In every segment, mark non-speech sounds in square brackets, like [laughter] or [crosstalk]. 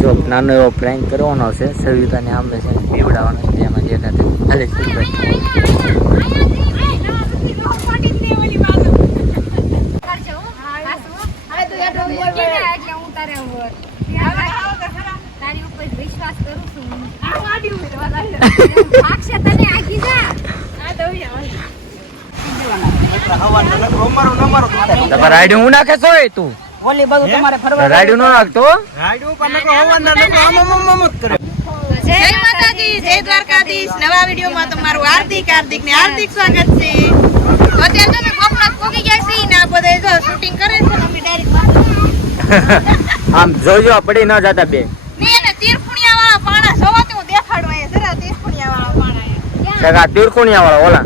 જો નાનો એવો પ્રેન્ક કરવાનો છે સવિતાને આમ છે પીવડાવવાનો છે એમાં જે ખાતે હાલે છે તારી હું નાખે છો ભાગશે આગી જા તમારે રાયડું હું. નાખે છો એ તું ઓલી બાજુ તમારે આમ આમ ન નાખતો જય માતાજી જય દ્વારકાધીશ. નવા વિડીયોમાં તમારું હાર્દિક હાર્દિક ને હાર્દિક સ્વાગત છે. તો મે તમે કોકનાથ ગયા છે ને આ બધે જો શૂટિંગ કરે છે ને અમે ડાયરેક્ટ આમ જોજો પડી ન જતા બે. ને ને તીરફુણિયા વાળા પાણા જોવા તો હું દેખાડું અહીંયા જરા તીરફુણિયા વાળા પાણા જગા કાકા તીરખુણિયા વાળા ઓલા.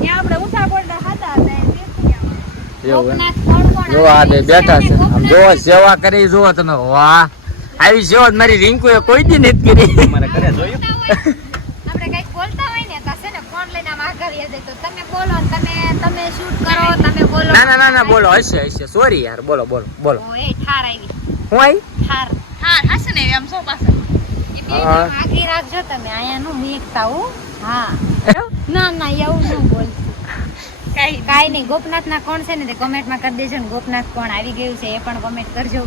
ત્યાં આપણે ઉઠા પડતા હતા ને તીરફુણિયા એવું એમ. કોકનાથ કોણ કોણ જો આ બેઠા છે. આમ જો સેવા કરી જુઓ તમે. વાહ. આવી સેવા મારી રિંકુ એ કોઈ દી નથી કરી. આપણે કંઈક બોલતા હોય ને તો છે ને ફોન લઈને આમ આગળ યાદ તો તમે બોલો તમે તમે શૂટ કરો તમે બોલો. ના ના ના ના બોલો હશે હશે. સોરી યાર. બોલો બોલો બોલો. એ ઠાર આવી. હું આવી ઠાર. ઠાર હશે ને આમ સો પાસે? આગળ રાખજો તમે આયા નું મેકતા હું. હા ના ના એવું ન બોલ કાંઈ કાઈ નહીં ગોપનાથ ના કોણ છે ને તે કમેન્ટમાં કરી દેજો ને ગોપનાથ કોણ આવી ગયું છે એ પણ કોમેન્ટ કરજો.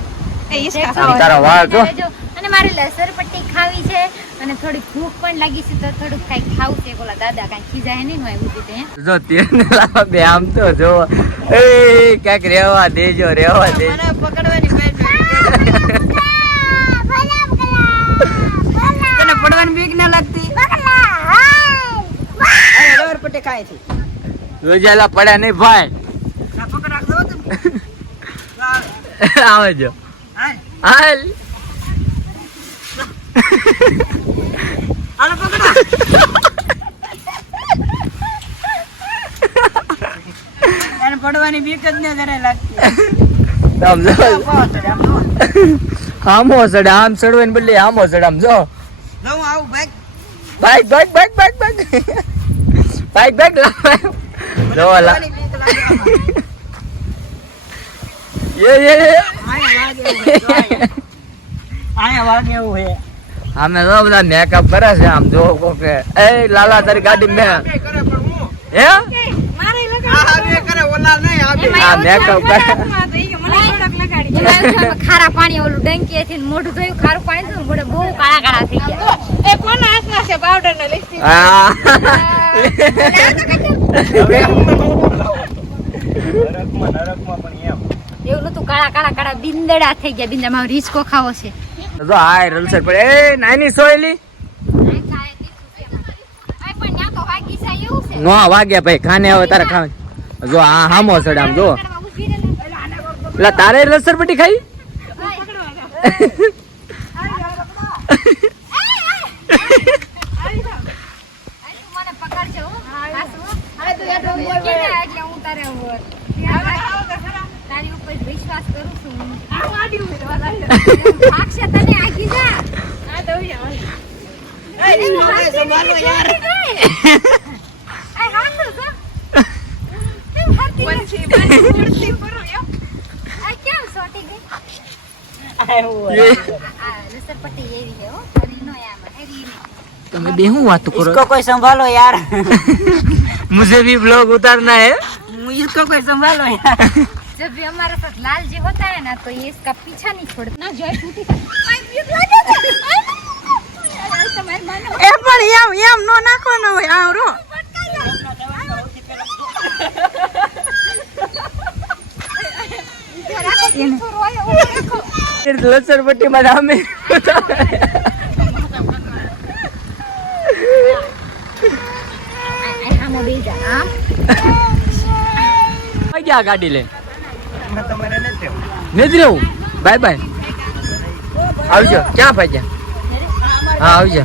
અને મારે લસર પટ્ટી ખાવી છે અને થોડી ભૂખ પણ લાગી છે તો થોડુંક કઈ ખાવું છે. બોલા દાદા કઈ ખીજાય નહીં હોય એવું કીધું જો તેને લાવા બે આમ તો જો. એ ક્યાંક રેવા દેજો રેવા દેજો. મને પકડવાની તને પડવાની બીક ના લાગતી? રબર પટ્ટી ખાય છે. જોજેલા પડ્યા નહીં ભાઈ. [laughs] આવે જો. હાલ. પડવાની બીક જ ને જરાય લાગતી. આમ સડે આમ સડવે ને બદલે આમો સડે આમ જો. લઉં આવું ભાઈ. Bike bike bike bike bike bike bike લાવ. જો એવું છે આમે જો બધા મેકઅપ કરે છે આમ જો કોકે એ. લાલા તારી ગાડી મે હે. તો ખારા પાણી ઓલું ડંકી થી મોઢું ધોયું ખારું પાણી થયું મોઢે બહુ કાળા કાળા થઈ ગયા. એ કોના હાથમાં છે? પાવડર ને લિપસ્ટિક આ. એવું નતું કાળા કાળા કાળા બિંદડા થઈ ગયા. બિંદામાં રીચકો ખાવો છે. જો હાય રલસર પડે. એ નાની સોયલી. નો વાગ્યા ભાઈ. ખાને હવે તારે ખાવ. જો આ હામો સડે આમ જો. એટલે તારે લસર પટ્ટી ખાઈ? હું તારે તારી ઉપર વિશ્વાસ કરું છું આ તને આગી જા આ તો યાર આ હાથ તો કેમ હાથી પડતી પડો તમે બે હું વાત કરો? કોઈ સંભાળો યાર. [laughs] मुझे भी ब्लॉग उतारना है इसको कोई संभालो यार जब भी हमारे साथ लाल जी होता है ना तो ये इसका पीछा नहीं छोड़ता ना जय टूटी आई बीक लागे છે. I know. आई તમારી માનો. એ પણ એમ એમ નો નાખવાનો હોય આમ રો રાખો, તીખું રોય, ઊભું રાખો. લસર પટ્ટી માં અમે ગયા ગાડી લે નથી રહેવું. Bye bye. આવજો ક્યાં ભાઈ હા આવજો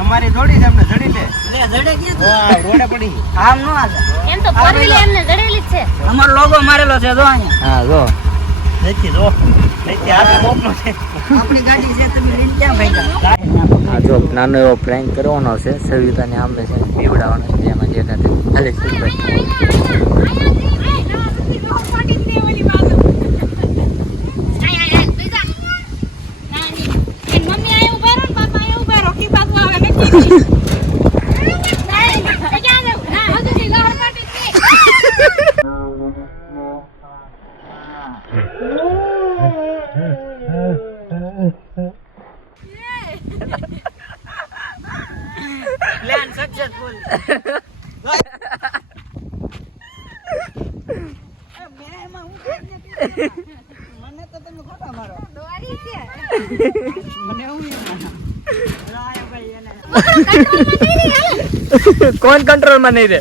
અમારી થોડી છે અમને જડી લે લે જડે ક્યાં રોડે પડી આમ નો એમ તો એમને જડેલી જ છે. અમારો લોગો મારેલો છે જો અહીંયા. હા જો. નથી જો. નથી આ મોકલો છે. આપણી ગાડી છે તમે લઈને ક્યાં ભાગ્યા? આ જો નાનો એવો પ્રેન્ક કરવાનો છે. સવિતાને આંબે છે પીવડાવવાનો છે એમાં જે ખાતે Plan successful. મને તો તમે ખોટા મારો મને હું કોણ કંટ્રોલમાં નહીં રે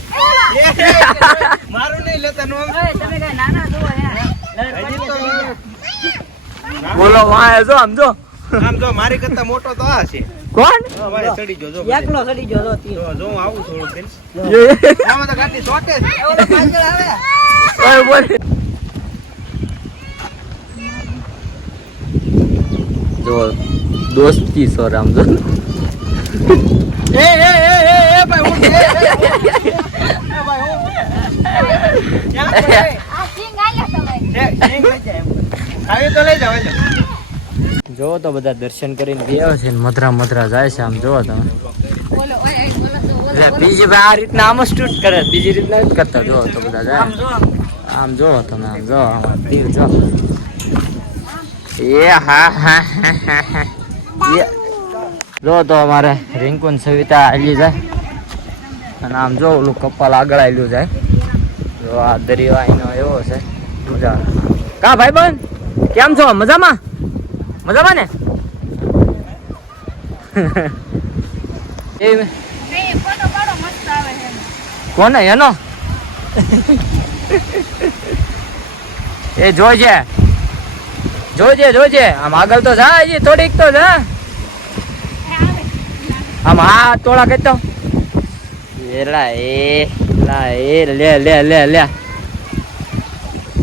મારું નહીં લેતા નો તમે કઈ નાના જુઓ યાર બોલો વાય જો આમ જો. આમ જો મારી કરતા મોટો તો આ છે. કોણ? મારે ચડી જો જો એકલો ચડી જો તો. જો જો હું આવું થોડું એ આમાં તો ગાડી ચોટે જ. ઓલો પાછળ આવે. ઓય બોલ. જો દોસ્તી સો રામ જો. એ એ એ એ એ ભાઈ હું [laughs] એ, ભાઈ હું આ સિંગ આલ્યો તમે એ, સિંગ લઈ જાય આવી તો લઈ જાવ તો બધા દર્શન કરીને ગયા છે ને મધરા મધરા જાય છે આમ જોવો તમે. બોલો ઓય ઓય બોલો તો બીજી ભાઈ આ રીતના આમ જ શૂટ કરે બીજી રીતના જ કરતા જો તો બધા જાય. આમ જોવો તમે આમ જો આમ તીર જો એ હા હા હા, હા. જો તો અમારે રિંકુ સવિતા આવી જાય અને આમ જો ઓલું કપાલ આગળ આવેલું જાય જો આ દરિયો એનો એવો છે. મજા કા ભાઈ બન કેમ છો? મજામાં? મજામાં ને? [laughs] એ કોને? એનો? [laughs] એ જોજે. જોજે જોજે. આમ આગળ તો જાય થોડીક તો જા. આમ આ તોડા કઈ તો એલા એ લા એ લે લે લે લે.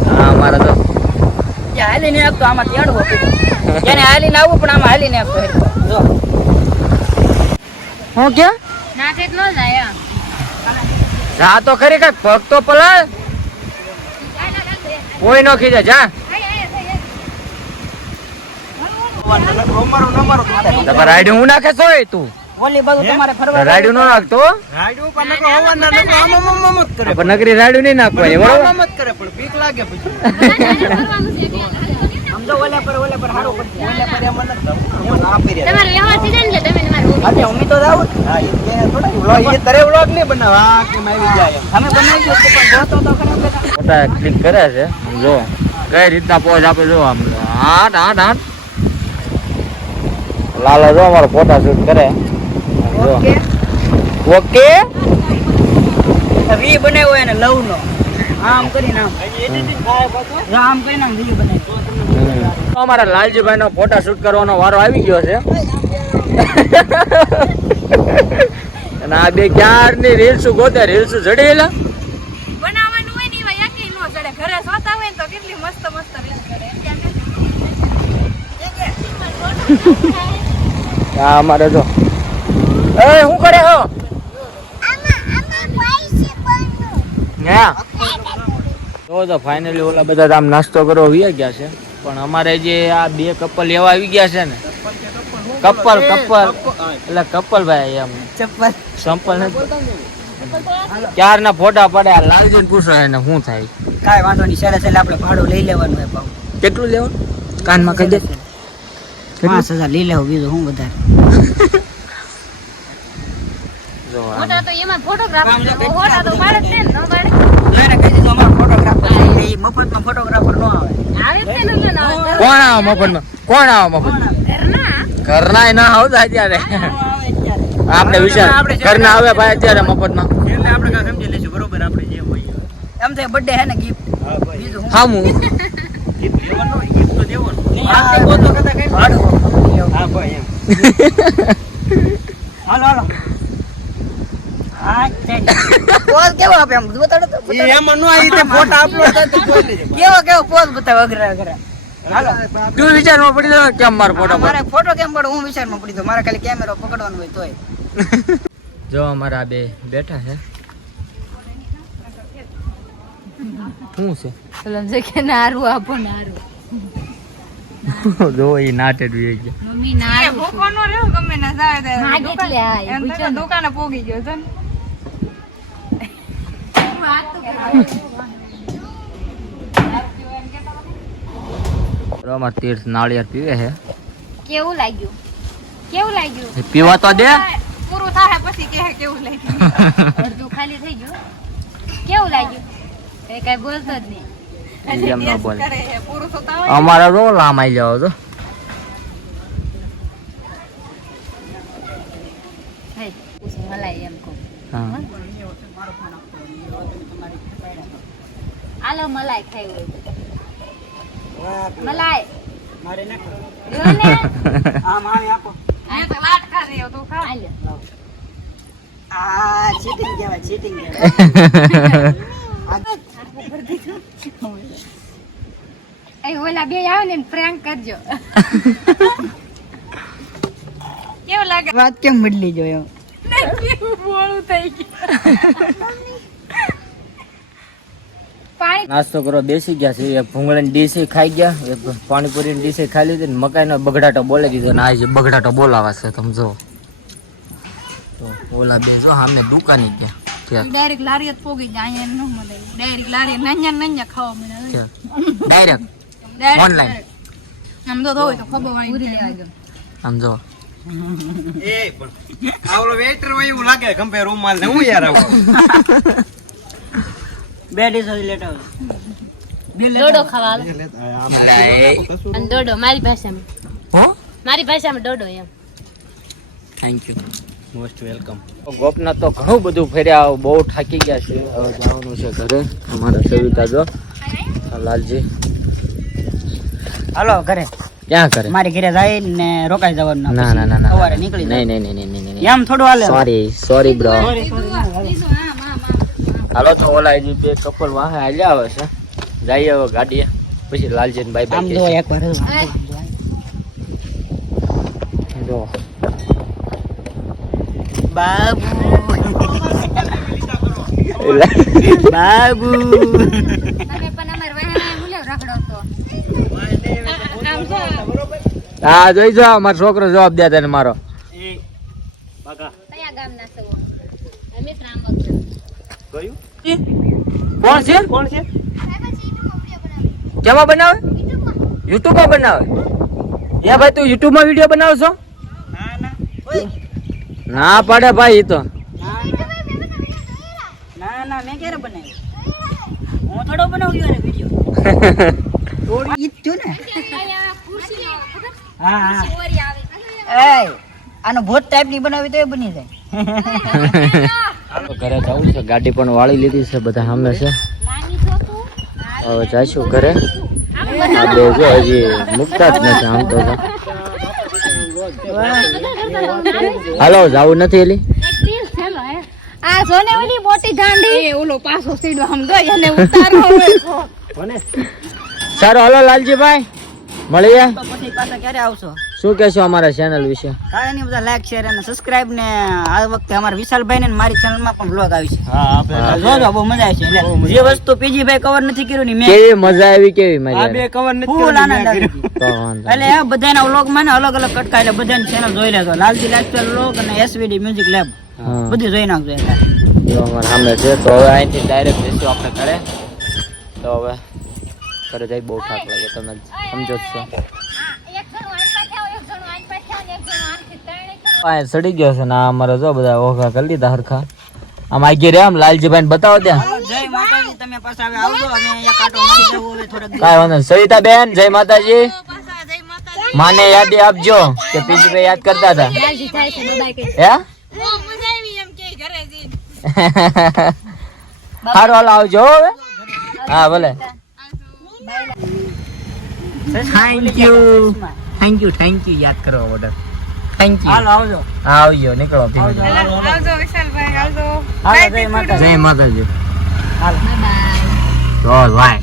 હા મારા તો. હાલી ને આપતો આમાં તેડવો એને હાલીને આવું પણ આમાં હાલીને આપતો જો. હું કે? ન જાય જા તો ખરી કઈ પગ તો પલાળ. કોઈ નો ખીજે જા. તમારે રાઈડ હું નાખે છો તું? ઓલી બાજુ તમારે ફરવા રાઈડ નો નાખતો? આમ આમ આમ આમ જ કરે પણ નકરી રાઈડ નહીં નાખવા બરોબર? કરે પણ બીક લાગે પછી. આમ જો પર ઓલે પર હારું પડશે ઓલે પર એમ નથી જવું. એમાં પીરે. તમારે વ્યવહાર છે ને તમે તમારે આજે અમે તો જાવું હા, એ થોડા vlog- એ તારે vlog નહીં બનાવે. આ કેમ આવી જાય અમે બનાવી દો પણ જોતો તો ખરા બધા. ફોટા ક્લિક કરે છે. જો કઈ રીતના પોઝ આપે જો આમ. આઠ આઠ આઠ લાલો જો અમારો ફોટા શૂટ કરે. ઓકે. ઓકે. વી બનાવ્યો એને લવ નો આમ કરીને આમ. આમ કરીને આમ વી બનાવ્યો અમારા લાલજીભાઈ નો ફોટા શૂટ કરવાનો વારો આવી ગયો છે. અને આ બે ક્યારની રીલ્સ ગોતે? રીલ્સ જડેલા બનાવવાનું હોય ને એમાં યાકી નો ચડે ઘરે સોતા હોય ને મસ્ત મસ્ત રીલ આ અમારે જો એ હું કરે હો? તો તો ફાઇનલી ઓલા બધા આમ નાસ્તો કરવા વી ગયા છે. પણ અમારે જે આ બે કપલ લેવા આવી ગયા છે ને. કપલ કપલ એટલે કપલ ભાઈ એમ. ચપ્પલ. સંપલ નથી ક્યારના ફોટા પડ્યા લાલજીને પૂછો એને શું થાય. કાંઈ વાંધો નહીં સરસ છેલ્લે આપણે ભાડું લઈ લેવાનું હોય. કેટલું લેવાનું? કાનમાં કહી દે. પાંચ હજાર. લઈ લેવું બીજું હું વધારે? જો આમ. તો એમાં ફોટોગ્રાફર ફોટા તો પાડે જ ને ન પાડે કહી દીધું અમારો ફોટોગ્રાફર એ. મફતમાં ફોટોગ્રાફર ન આવે. આવે છે ને એટલે આવે. મફતમાં? કોણ આવો મફતમાં? ઘરના? ઘરના ના આવતા અત્યારે. આપણે વિચાર ઘરના આવે ભાઈ અત્યારે મફતમાં. એટલે આપણે સમજી લઈશું બરોબર આપણે જે હોય એમ થાય બર્થડે હે ને ગિફ્ટ હા હું? હામું. Gift લેવાનું તો દેવાનું. આ તે ગોતો કઈ ભાડું હા ભાઈ એમ. હાલો હાલો. પોઝ કેવો આપે એમ બતાડો તો ઈ નો આવી રીતે ફોટા upload થાય તો કેવો કેવો પોઝ બતાવે અઘરા અઘરા. તું વિચારમાં પડી જાય કેમ મારો ફોટો મારે ફોટો કેમ પડે હું વિચારમાં પડી દઉં મારે ખાલી કેમેરો પકડવાનો હોય તોય. જો અમારા બે બેઠા છે. શું છે? પેલા કે નારું આપો નારું. જો એ નાટે ગયા. મમ્મી નારું ભૂખો નો રહ્યો ગમે ના જાય. દુકાને પોગી ગયો છે અમાર તીર્થ નાળિયેર પીવે છે. કેવું લાગ્યું? કેવું લાગ્યું? પીવા તો દે. પૂરું થાય પછી કે કેવું લાગ્યું. [laughs] અડધું ખાલી થઈ ગયું. કેવું લાગ્યું? એ કઈ બોલતો જ નહીં. અમારા રો લામાઈ જાવ તો હે, પૂછું મલાઈ એમ કહું હા આલો મલાઈ ખાઈ હોય મલાઈ. મારે ના ખાવ. લ્યો ને. આ આમ આપો. આ તો લાટ ખાધી તો ખા. આ આ ચીટિંગ કેવા ચીટિંગ એ ઓલા બે આવે ને પ્રેન્ક કરજો. કેવું લાગે? વાત કેમ બદલી જોયો મોડું થઈ ગયું? નાસ્તો કરવા બેસી ગયા છે. એક ભૂંગળાની ડીસી ખાઈ ગયા. એક પાણીપુરીની ડીશે ખાઈ લીધી ને મકાઈનો બગડાટો બોલાવી દીધો ને આજે બગડાટો બોલાવા છે તમે જો તો ઓલા બે જો સામે દુકાની ગયા. ડાયરેક્ટ લારી પોગી જાય અહીંયા ન મળે. ડાયરેક્ટ લારી નન્યા નન્યા ખાવા મળે. ડાયરેક્ટ ઓનલાઈન આમ તો તો ખબર ગયો. આમ જો એ પણ. આવલો વેટર હોય એવું લાગે કમ્પેર રૂમાલ ને હું યાર આવું. બે ડીશો લેટ આવો. ડોડો ખાવા અને ડોડો મારી ભાષામાં. હો? મારી ભાષામાં ડોડો એમ. થેન્ક યુ મોસ્ટ વેલકમ ગોપના તો ઘણું બધું ફર્યા બહુ થાકી ગયા છે. હવે જવાનું છે ઘરે. અમારા સવિતા જો. લાલજી. હાલો ઘરે. ક્યાં કરે? મારી ઘરે જાય ને રોકાઈ જવાનું ના ના ના ના સવારે નીકળી નહીં નહીં નહીં નહીં નહીં એમ થોડું હાલે. Sorry sorry bro. હાલો તો ઓલા હજી બે કપલ વાહે હાલ્યા આવે છે. જઈએ હવે ગાડીએ. પછી લાલજી ને બાય આમ જો બાય એક વાર જો. બાબુ. બાબુ તમે પણ અમાર વાહન મુલ્યો રખડો તો આમ જો હા જોઈ જો મારો છોકરો જવાબ દે તને મારો. કયા ગામના છો? અમે ત્રાંબક કોણ છે? કોણ છે? કેમાં બનાવે? યુટ્યુબમાં બનાવે? એ ભાઈ તું યુટ્યુબમાં વીડિયો બનાવશો ના પાડે ભાઈ એ તો. ના ના. મેં ક્યારે બનાવી હું થોડો બનાવ્યો વિડિયો [laughs] ઈ જ છું ને? હા હા. એ આનો ભૂત ટાઈપની બનાવી તો એ બની જાય. ઘરે જવું છે. ગાડી પણ વાળી લીધી છે બધા સામે છે. હવે જઈશું ઘરે. આ બે જો હજી મૂકતા જ નથી આમ તો હાલો જવું નથી એલી? આ જો ને ઓલી મોટી ગાંડી? ઓલો પાછો સીડો આમ અને ઉતારો [laughs] સારું હાલો લાલજીભાઈ. મળીએ? પછી પાછા ક્યારે આવશો? શું કહેશો અમારા ચેનલ વિશે? કાંઈ નહીં બધા લાઈક શેર અને સબસ્ક્રાઇબ ને આ વખતે અમારા વિશાલભાઈ ને મારી ચેનલમાં પણ બ્લોગ આવી છે. જોજો બહુ મજા આવશે એટલે જે વસ્તુ પીજી ભાઈ કવર નથી કર્યું ને મેં કેવી મજા આવી કેવી મજા આવી? કવર ફૂલ આનંદ આવી એટલે બધાના વ્લોગમાં ને અલગ અલગ કટકા એટલે બધાની ચેનલ જોઈ લેજો. લાલજી લાઈફસ્ટાઈલ વ્લોગ અને એસવીડી મ્યુઝિક લેબ બધું જોઈ નાખજો. એટલે જો અમારા સામે છે તો હવે અહીંથી ડાયરેક્ટ જઈશું આપણે ઘરે. તો હવે ઘરે જાય બહુ થાક લાગે તમે સમજો છો. સડી ગયો છે ને આ અમારે જો બધા ઓખા કરી લીધા હરખા. આમ આગી રે આમ લાલજીભાઈ ને બતાવો ત્યાં. જય માતાજી તમે પાછા હવે આવજો અમે અહીંયા કાંટો મારી જવું હવે થોડાક દિવસ. કાંઈ વાંધો સવિતા બેન જય માતાજી. પાછા જય માતાજી. માને યાદી આપજો કે પીજભાઈ યાદ કરતા હતા. લાલજી થાય છે બાબા કે હે સારું હાલ આવજો હવે. હા ભલે. Thank you thank you thank you યાદ કરો ઓર્ડર થેન્ક યુ હાલો આવજો. આવજો નીકળો આવજો વિશાલભાઈ આવજો. જય માતાજી. જય માતાજી. હાલો. બાય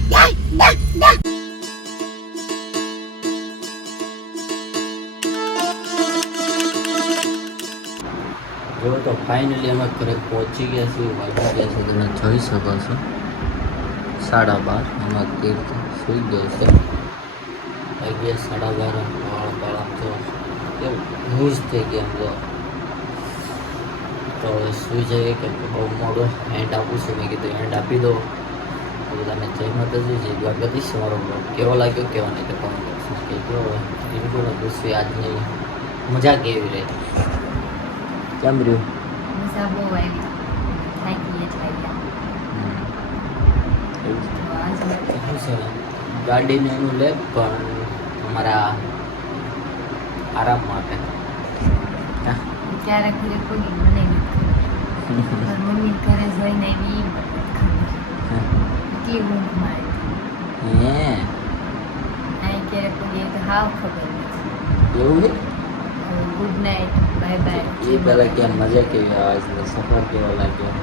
જો તો ફાઇનલી અમે ઘરે પહોંચી ગયા છીએ. વાગી ગયા છે તમે જોઈ શકો છો. સાડા બાર અમે તીર્થ. સુઈ ગયો છે વાગ્યા સાડા બાર વાળ બાળ તો એવું મૂઝ થઈ ગયા તો તો સુઈ જઈએ કે બહુ મોડો એન્ડ આપું છું. મેં કીધું એન્ડ આપી દો તો બધાને જય માતાજી જય દ્વારકાધીશ. મારો બ્લોગ કેવો લાગ્યો? કેવો નહીં તો comment કરશો કે જો રિંકુને પૂછવી આજની મજા કેવી રહી? કેમ રહ્યું? મજા બહુ આવી. થાકી એટલે ગયા. એવું છે. ગાડીને એનું લે પણ અમારા આરામ માટે ક્યારેક કોઈ મને મમ્મી ઘરે જોઈને ખબર. એટલી ઊંઘ મારી. અહીં ક્યારેક કોઈ એક હાવ ખબર નથી. એવું છે? ગુડ નાઇટ બાય બાય એ પેલા કેમ મજા કેવી આવે છે સફર કેવો લાગ્યો?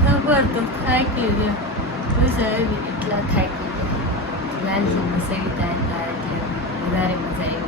ખબર તો થાકી ગયા. એટલા થાકી લાલજીમાં સવિતા હતા એટલે વધારે મજા આવી